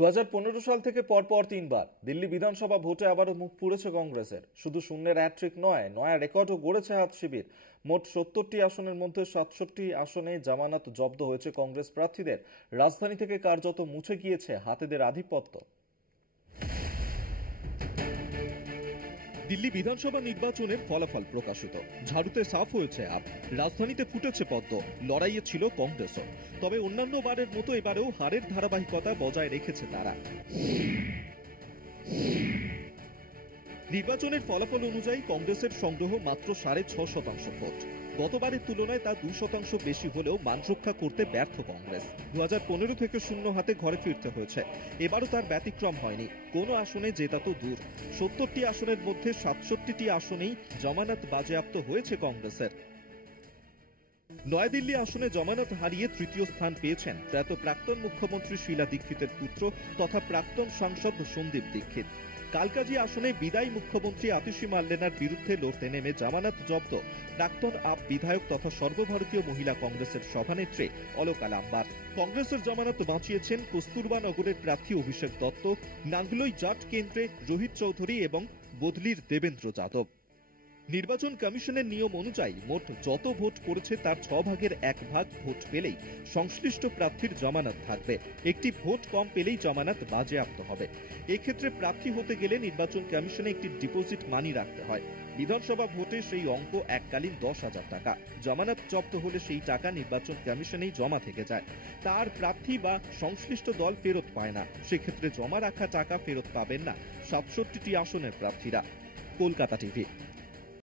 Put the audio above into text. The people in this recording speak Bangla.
2015 সাল থেকে পরপর তিনবার দিল্লি বিধানসভা ভোটে আবারও মুখ পুড়েছে কংগ্রেসের। শুধু শূন্যের হ্যাট্রিক নয়, নয়া রেকর্ডও গড়েছে হাত শিবির। মোট 70টি আসনের মধ্যে 67টি আসনে জামানত জব্দ হয়েছে কংগ্রেস প্রার্থীদের। রাজধানী থেকে কার্যত মুছে গিয়েছে হাতেদের আধিপত্য। দিল্লি বিধানসভা নির্বাচনের ফলাফল প্রকাশিত। ঝাড়ুতে সাফ হয়েছে আপ, রাজধানীতে ফুটেছে পদ্ম। লড়াইয়ে ছিল কংগ্রেসও, তবে অন্যান্য বারের মতো এবারেও হারের ধারাবাহিকতা বজায় রেখেছে তারা। নির্বাচনের ফলাফল অনুযায়ী কংগ্রেসের সংগ্রহ মাত্র 6.5% ভোট। গতবারের তুলনায় তা 2% বেশি হলেও মান রক্ষা করতে ব্যর্থ কংগ্রেস। 2015 থেকে শূন্য হাতে ঘরে ফিরতে হয়েছে। এবারও তার ব্যতিক্রম হয়নি। কোনো আসনে জেতা তো দূর, 70টি আসনের মধ্যে 67টি আসনেই জামানত বাজেয়াপ্ত হয়েছে কংগ্রেসের। নয়াদিল্লি আসনে জামানত হারিয়ে তৃতীয় স্থান পেয়েছেন প্রয়াত প্রাক্তন মুখ্যমন্ত্রী শীলা দীক্ষিতের পুত্র তথা প্রাক্তন সাংসদ সন্দীপ দীক্ষিত। কালকাজি আসনে বিদায়ী মুখ্যমন্ত্রী আতিশী মার্লেনার বিরুদ্ধে লড়তে নেমে জামানত জব্দ প্রাক্তন আপ বিধায়ক তথা সর্বভারতীয় মহিলা কংগ্রেসের সভানেত্রী অলকা লাম্বার। কংগ্রেসের জামানত বাঁচিয়েছেন কস্তুরবা নগরের প্রার্থী অভিষেক দত্ত, নাঙ্গলই জাট কেন্দ্রে রোহিত চৌধুরী এবং বদলির দেবেন্দ্র যাদব। নির্বাচন কমিশনের নিয়ম অনুযায়ী মোট যত ভোট পড়েছে তার 6 ভাগের 1 ভাগ ভোট পেলেই সংশ্লিষ্ট প্রার্থীর জামানত থাকবে। একটি ভোট কম পেলেই জামানত বাজেয়াপ্ত হবে। এক্ষেত্রে প্রার্থী হতে গেলে নির্বাচন কমিশনে একটি ডিপোজিট মানি রাখতে হয়। বিধানসভা ভোটে সেই অঙ্ক এককালীন 10,000 টাকা। জামানত জব্দ হলে সেই টাকা নির্বাচন কমিশনেই জমা থেকে যায়। তার প্রার্থী বা সংশ্লিষ্ট দল ফেরত পায় না। সেক্ষেত্রে জমা রাখা টাকা ফেরত পাবেন না 67টি আসনের প্রার্থীরা। কলকাতা টিভি।